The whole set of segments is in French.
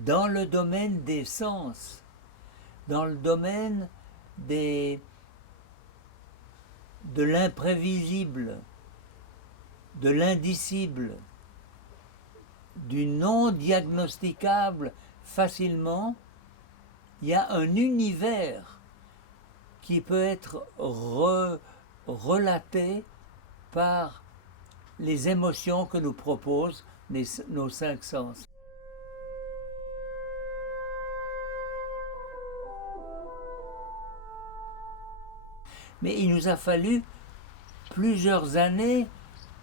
dans le domaine des sens, dans le domaine de l'imprévisible, de l'indicible, du non diagnosticable facilement. Il y a un univers qui peut être relaté par les émotions que nous proposent nos cinq sens. Mais il nous a fallu plusieurs années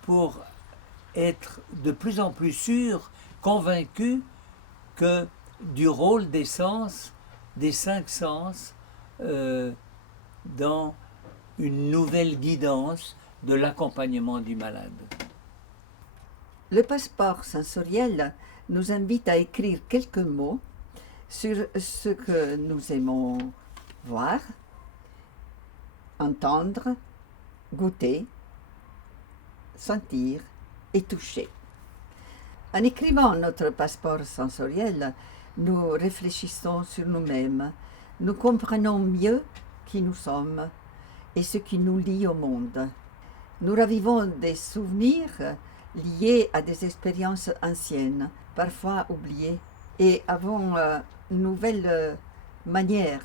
pour être de plus en plus sûrs, convaincus que du rôle des sens, des cinq sens, dans une nouvelle guidance de l'accompagnement du malade. Le passeport sensoriel nous invite à écrire quelques mots sur ce que nous aimons voir, entendre, goûter, sentir et toucher. En écrivant notre passeport sensoriel, nous réfléchissons sur nous-mêmes, nous comprenons mieux qui nous sommes et ce qui nous lie au monde. Nous ravivons des souvenirs liés à des expériences anciennes, parfois oubliées, et avons une nouvelle manière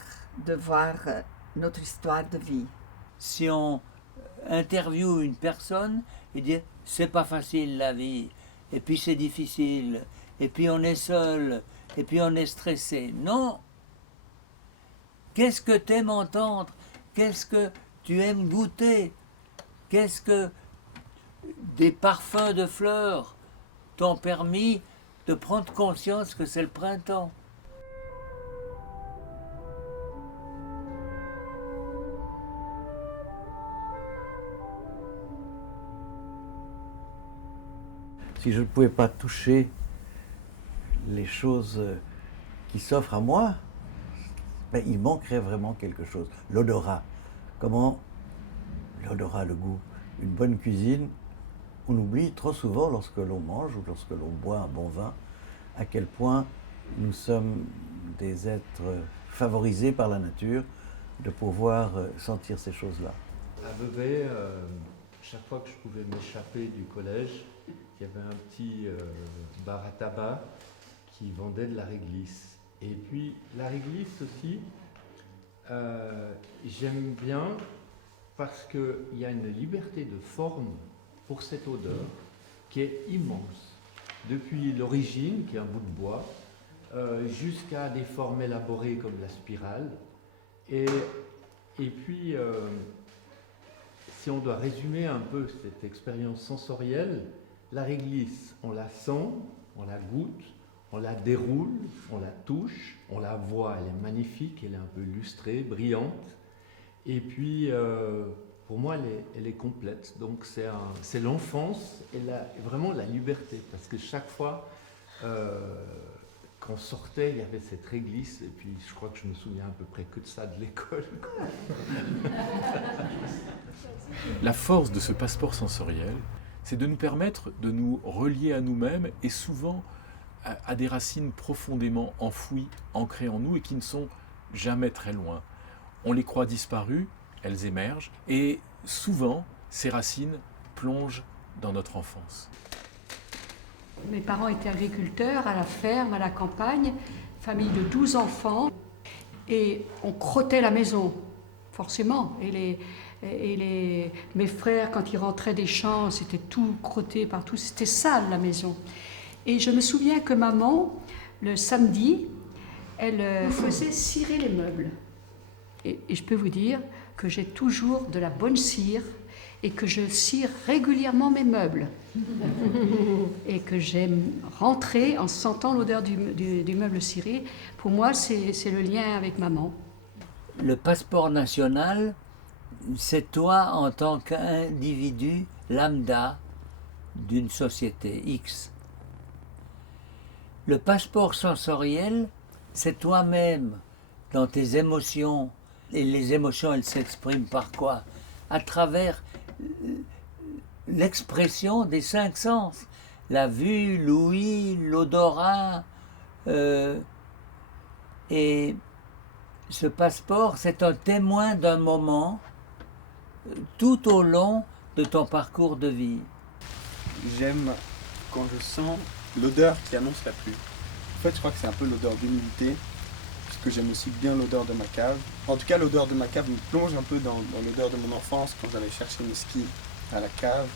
de voir notre histoire de vie. Si on interviewe une personne et dit c'est pas facile la vie, et puis c'est difficile, et puis on est seul, et puis on est stressé. Non! Qu'est-ce que tu aimes entendre? Qu'est-ce que tu aimes goûter? Qu'est-ce que des parfums de fleurs t'ont permis de prendre conscience que c'est le printemps? Si je ne pouvais pas toucher les choses qui s'offrent à moi, ben, il manquerait vraiment quelque chose. L'odorat. Comment l'odorat, le goût. Une bonne cuisine, on oublie trop souvent lorsque l'on mange ou lorsque l'on boit un bon vin, à quel point nous sommes des êtres favorisés par la nature de pouvoir sentir ces choses-là. À Vevey, chaque fois que je pouvais m'échapper du collège, il y avait un petit bar à tabac qui vendait de la réglisse. Et puis la réglisse aussi, j'aime bien parce qu'il y a une liberté de forme pour cette odeur qui est immense. Depuis l'origine, qui est un bout de bois, jusqu'à des formes élaborées comme la spirale. Et puis, si on doit résumer un peu cette expérience sensorielle, la réglisse, on la sent, on la goûte, on la déroule, on la touche, on la voit, elle est magnifique, elle est un peu lustrée, brillante. Et puis, pour moi, elle est complète. Donc, c'est l'enfance et vraiment la liberté. Parce que chaque fois qu'on sortait, il y avait cette réglisse. Et puis, je crois que je me souviens à peu près que de ça de l'école. La force de ce passeport sensoriel, c'est de nous permettre de nous relier à nous-mêmes et souvent à des racines profondément enfouies, ancrées en nous et qui ne sont jamais très loin. On les croit disparues, elles émergent et souvent ces racines plongent dans notre enfance. Mes parents étaient agriculteurs à la ferme, à la campagne, famille de 12 enfants et on crottait la maison, forcément. Mes frères, quand ils rentraient des champs, c'était tout crotté partout, c'était sale la maison. Et je me souviens que maman, le samedi, elle faisait cirer les meubles. Et je peux vous dire que j'ai toujours de la bonne cire et que je cire régulièrement mes meubles. Et que j'aime rentrer en sentant l'odeur du meuble ciré. Pour moi, c'est le lien avec maman. Le passeport national, c'est toi en tant qu'individu lambda d'une société X. Le passeport sensoriel, c'est toi-même dans tes émotions. Et les émotions, elles s'expriment par quoi? À travers l'expression des cinq sens. La vue, l'ouïe, l'odorat, Et ce passeport, c'est un témoin d'un moment tout au long de ton parcours de vie. J'aime quand je sens l'odeur qui annonce la pluie. En fait, je crois que c'est un peu l'odeur d'humidité, puisque j'aime aussi bien l'odeur de ma cave. En tout cas, l'odeur de ma cave me plonge un peu dans l'odeur de mon enfance, quand j'allais chercher mes skis à la cave.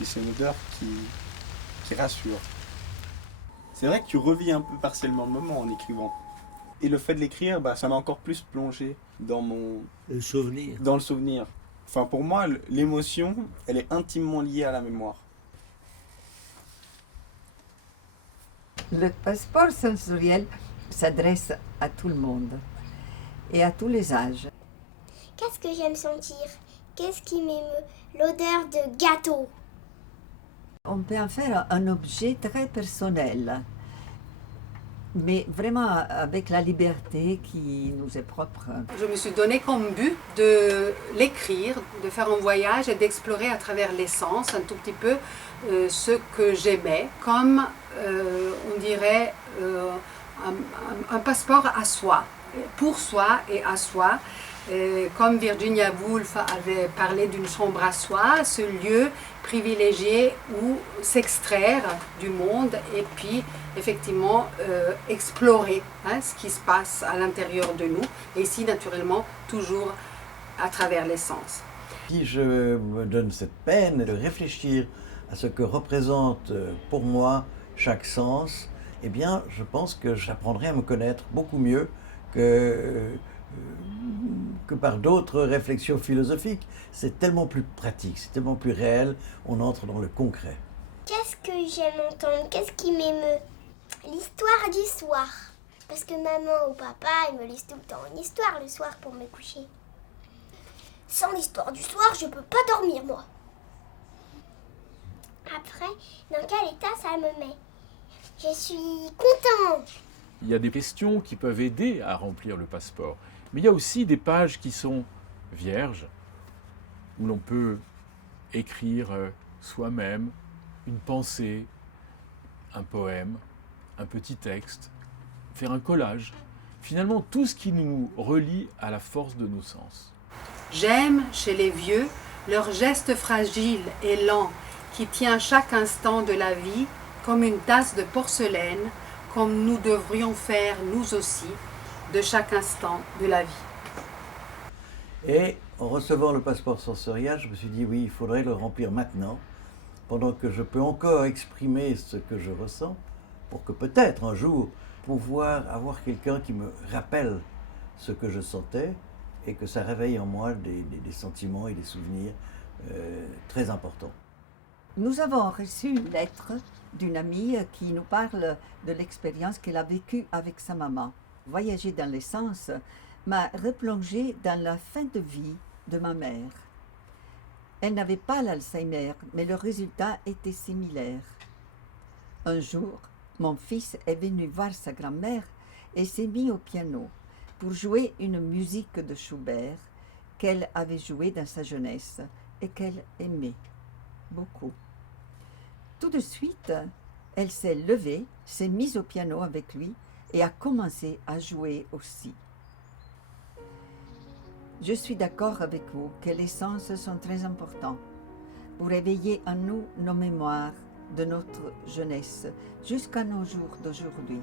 Et c'est une odeur qui rassure. C'est vrai que tu revis un peu partiellement le moment en écrivant. Et le fait de l'écrire, ça m'a encore plus plongé dans Le souvenir. dans le souvenir. Enfin, pour moi, l'émotion, elle est intimement liée à la mémoire. Le passeport sensoriel s'adresse à tout le monde et à tous les âges. Qu'est-ce que j'aime sentir? Qu'est-ce qui m'émeut? L'odeur de gâteau. On peut en faire un objet très personnel, mais vraiment avec la liberté qui nous est propre. Je me suis donné comme but de l'écrire, de faire un voyage et d'explorer à travers l'essence un tout petit peu ce que j'aimais, comme on dirait un passeport à soi, pour soi et à soi. Comme Virginia Woolf avait parlé d'une chambre à soi, ce lieu privilégié où s'extraire du monde et puis effectivement explorer ce qui se passe à l'intérieur de nous, et ici naturellement toujours à travers les sens. Si je me donne cette peine de réfléchir à ce que représente pour moi chaque sens, eh bien je pense que j'apprendrai à me connaître beaucoup mieux que par d'autres réflexions philosophiques. C'est tellement plus pratique, c'est tellement plus réel, on entre dans le concret. Qu'est-ce que j'aime entendre? Qu'est-ce qui m'émeut? L'histoire du soir. Parce que maman ou papa, ils me lisent tout le temps une histoire le soir pour me coucher. Sans l'histoire du soir, je peux pas dormir, moi. Après, dans quel état ça me met? Je suis contente. Il y a des questions qui peuvent aider à remplir le passeport. Mais il y a aussi des pages qui sont vierges, où l'on peut écrire soi-même une pensée, un poème, un petit texte, faire un collage. Finalement, tout ce qui nous relie à la force de nos sens. J'aime chez les vieux leur geste fragile et lent qui tient chaque instant de la vie comme une tasse de porcelaine, comme nous devrions faire nous aussi de chaque instant de la vie. Et en recevant le passeport sensoriel, je me suis dit oui, il faudrait le remplir maintenant, pendant que je peux encore exprimer ce que je ressens, pour que peut-être un jour pouvoir avoir quelqu'un qui me rappelle ce que je sentais et que ça réveille en moi des sentiments et des souvenirs très importants. Nous avons reçu une lettre d'une amie qui nous parle de l'expérience qu'elle a vécue avec sa maman. Voyager dans l'essence m'a replongé dans la fin de vie de ma mère. Elle n'avait pas l'Alzheimer, mais le résultat était similaire. Un jour, mon fils est venu voir sa grand-mère et s'est mis au piano pour jouer une musique de Schubert qu'elle avait jouée dans sa jeunesse et qu'elle aimait beaucoup. Tout de suite, elle s'est levée, s'est mise au piano avec lui et a commencé à jouer aussi. Je suis d'accord avec vous que les sens sont très importants pour éveiller en nous nos mémoires de notre jeunesse jusqu'à nos jours d'aujourd'hui.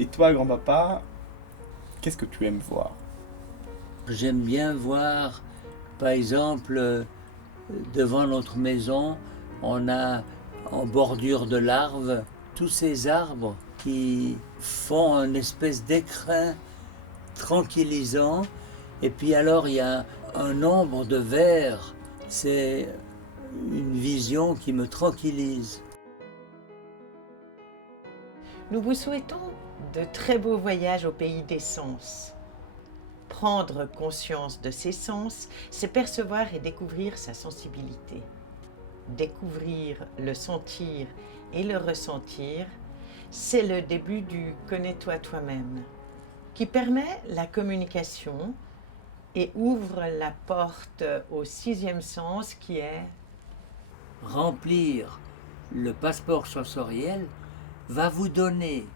Et toi, grand-papa, qu'est-ce que tu aimes voir? J'aime bien voir, par exemple, devant notre maison, on a en bordure de larves tous ces arbres qui font une espèce d'écrin tranquillisant. Et puis alors il y a un nombre de vers. C'est une vision qui me tranquillise. Nous vous souhaitons de très beaux voyages au pays des sens. Prendre conscience de ses sens, c'est percevoir et découvrir sa sensibilité. Découvrir, le sentir et le ressentir, c'est le début du « connais-toi toi-même » qui permet la communication et ouvre la porte au 6e sens qui est remplir le passeport sensoriel va vous donner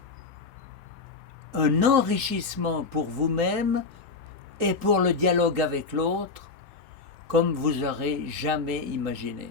un enrichissement pour vous-même et pour le dialogue avec l'autre comme vous n'aurez jamais imaginé.